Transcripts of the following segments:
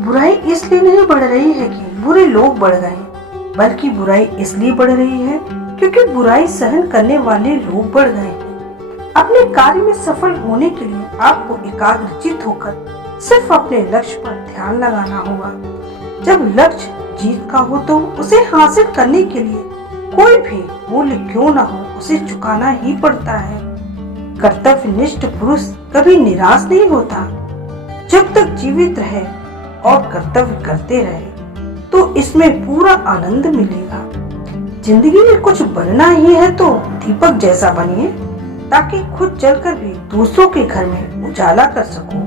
बुराई इसलिए नहीं बढ़ रही है कि बुरे लोग बढ़ गए हैं, बल्कि बुराई इसलिए बढ़ रही है क्योंकि बुराई सहन करने वाले लोग बढ़ गए हैं। अपने कार्य में सफल होने के लिए आपको एकाग्रचित्त होकर सिर्फ अपने लक्ष्य पर ध्यान लगाना होगा। जब लक्ष्य जीत का हो तो उसे हासिल करने के लिए कोई भी मूल्य क्यों न हो उसे चुकाना ही पड़ता है। कर्तव्यनिष्ठ पुरुष कभी निराश नहीं होता। जब तक जीवित रहे और कर्तव्य करते रहे तो इसमें पूरा आनंद मिलेगा। जिंदगी में कुछ बनना ही है तो दीपक जैसा बनिए, ताकि खुद जलकर भी दूसरों के घर में उजाला कर सको।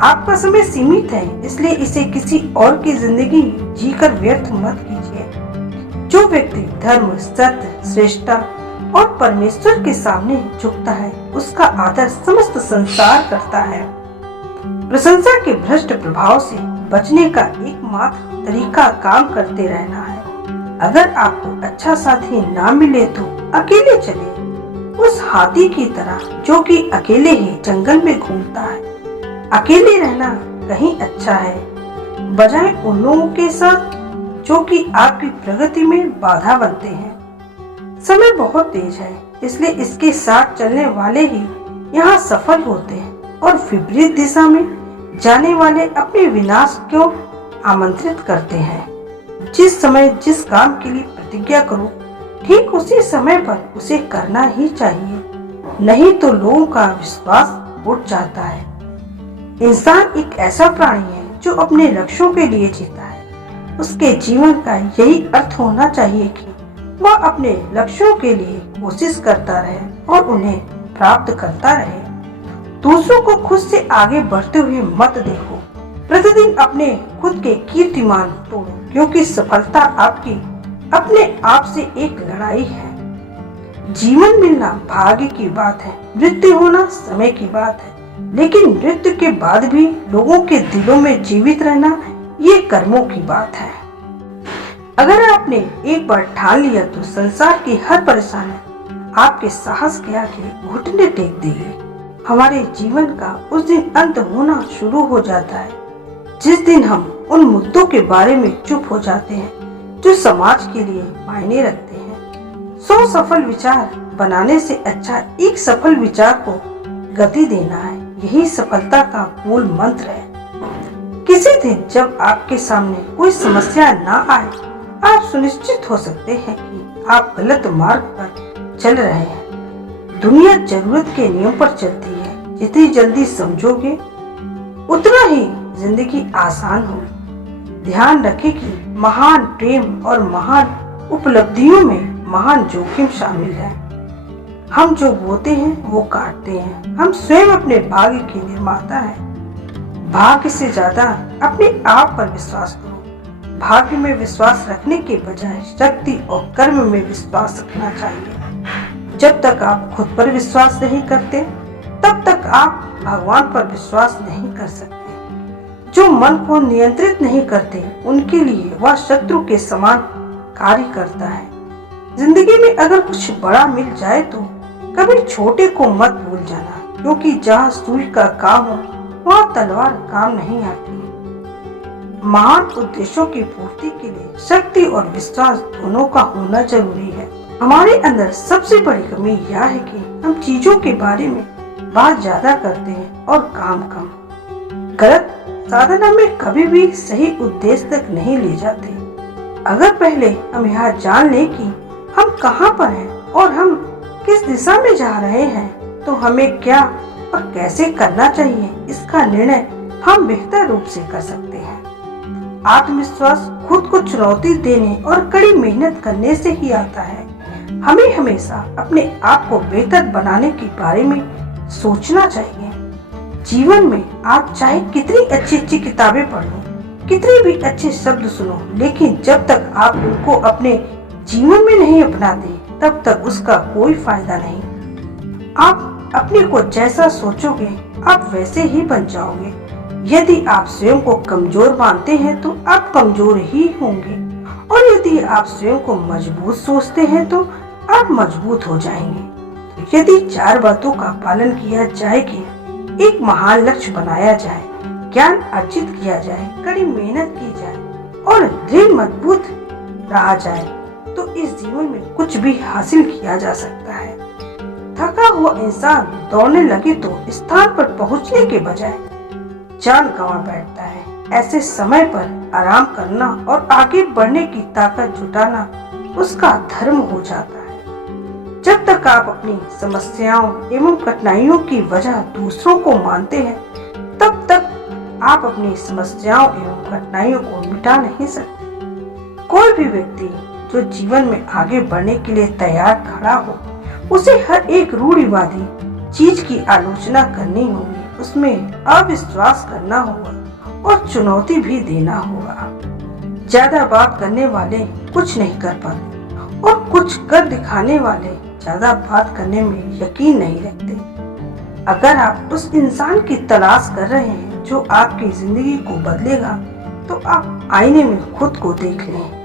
आपका समय सीमित है, इसलिए इसे किसी और की जिंदगी जीकर व्यर्थ मत कीजिए। जो व्यक्ति धर्म, सत्य, श्रेष्ठता और परमेश्वर के सामने झुकता है उसका आदर समस्त संसार करता है। प्रशंसा के भ्रष्ट प्रभाव से बचने का एकमात्र तरीका काम करते रहना है। अगर आपको अच्छा साथी ना मिले तो अकेले चले, उस हाथी की तरह जो कि अकेले ही जंगल में घूमता है। अकेले रहना कहीं अच्छा है, बजाय उन लोगों के साथ जो कि आपकी प्रगति में बाधा बनते हैं। समय बहुत तेज है, इसलिए इसके साथ चलने वाले ही यहाँ सफल होते हैं और विपरीत दिशा में जाने वाले अपने विनाश क्यों आमंत्रित करते हैं। जिस समय जिस काम के लिए प्रतिज्ञा करो, ठीक उसी समय पर उसे करना ही चाहिए, नहीं तो लोगों का विश्वास उठ जाता है। इंसान एक ऐसा प्राणी है जो अपने लक्ष्यों के लिए जीता है। उसके जीवन का यही अर्थ होना चाहिए कि वह अपने लक्ष्यों के लिए कोशिश करता रहे और उन्हें प्राप्त करता रहे। दूसरों को खुद से आगे बढ़ते हुए मत देखो। प्रतिदिन अपने खुद के कीर्तिमान तोड़ो, क्योंकि सफलता आपकी अपने आप से एक लड़ाई है। जीवन मिलना भाग्य की बात है, मृत्यु होना समय की बात है, लेकिन मृत्यु के बाद भी लोगों के दिलों में जीवित रहना ये कर्मों की बात है। अगर आपने एक बार ठान लिया तो संसार की हर परेशानी आपके साहस के आगे घुटने टेक देगी। हमारे जीवन का उस दिन अंत होना शुरू हो जाता है जिस दिन हम उन मुद्दों के बारे में चुप हो जाते हैं जो समाज के लिए मायने रखते हैं। 100 सफल विचार बनाने से अच्छा एक सफल विचार को गति देना है, यही सफलता का मूल मंत्र है। किसी दिन जब आपके सामने कोई समस्या ना आए, आप सुनिश्चित हो सकते हैं कि आप गलत मार्ग पर चल रहे हैं। दुनिया जरूरत के नियम पर चलती है। जितनी जल्दी समझोगे उतना ही जिंदगी आसान होगी। ध्यान रखें कि महान प्रेम और महान उपलब्धियों में महान जोखिम शामिल है। हम जो बोते हैं वो काटते हैं। हम स्वयं अपने भाग्य के निर्माता हैं। भाग्य से ज्यादा अपने आप पर विश्वास करो। भाग्य में विश्वास रखने के बजाय शक्ति और कर्म में विश्वास रखना चाहिए। जब तक आप खुद पर विश्वास नहीं करते, तब तक आप भगवान पर विश्वास नहीं कर सकते। जो मन को नियंत्रित नहीं करते, उनके लिए वह शत्रु के समान कार्य करता है। जिंदगी में अगर कुछ बड़ा मिल जाए तो कभी छोटे को मत भूल जाना, क्योंकि जहाँ सुई का काम हो वहाँ तलवार काम नहीं आती। महान उद्देश्यों की पूर्ति के लिए शक्ति और विश्वास दोनों का होना जरूरी है। हमारे अंदर सबसे बड़ी कमी यह है कि हम चीजों के बारे में बात ज्यादा करते हैं और काम कम। गलत साधना में कभी भी सही उद्देश्य तक नहीं ले जाते। अगर पहले हम यह जान लें कि हम कहाँ पर हैं और हम किस दिशा में जा रहे हैं, तो हमें क्या और कैसे करना चाहिए इसका निर्णय हम बेहतर रूप से कर सकते हैं। आत्मविश्वास खुद को चुनौती देने और कड़ी मेहनत करने से ही आता है। हमें हमेशा अपने आप को बेहतर बनाने के बारे में सोचना चाहिए। जीवन में आप चाहे कितनी अच्छी अच्छी किताबें पढ़ लो, कितने भी अच्छे शब्द सुनो, लेकिन जब तक आप उनको अपने जीवन में नहीं अपनाते, तब तक उसका कोई फायदा नहीं। आप अपने को जैसा सोचोगे आप वैसे ही बन जाओगे। यदि आप स्वयं को कमजोर मानते हैं तो आप कमजोर ही होंगे, और यदि आप स्वयं को मजबूत सोचते हैं तो आप मजबूत हो जाएंगे। यदि 4 बातों का पालन किया जाए कि एक महान लक्ष्य बनाया जाए, ज्ञान अर्जित किया जाए, कड़ी मेहनत की जाए और दृढ़ मजबूत रहा जाए तो इस जीवन में कुछ भी हासिल किया जा सकता है। थका हुआ इंसान दौड़ने लगे तो स्थान पर पहुंचने के बजाय जान गंवा बैठता है। ऐसे समय पर आराम करना और आगे बढ़ने की ताकत जुटाना उसका धर्म हो जाता है। जब तक आप अपनी समस्याओं एवं कठिनाइयों की वजह दूसरों को मानते हैं, तब तक आप अपनी समस्याओं एवं कठिनाइयों को मिटा नहीं सकते। कोई भी व्यक्ति जो जीवन में आगे बढ़ने के लिए तैयार खड़ा हो, उसे हर एक रूढ़िवादी चीज की आलोचना करनी होगी, उसमें अविश्वास करना होगा और चुनौती भी देना होगा। ज्यादा बात करने वाले कुछ नहीं कर पाते और कुछ कर दिखाने वाले ज्यादा बात करने में यकीन नहीं रखते। अगर आप उस इंसान की तलाश कर रहे हैं जो आपकी जिंदगी को बदलेगा, तो आप आईने में खुद को देख लें।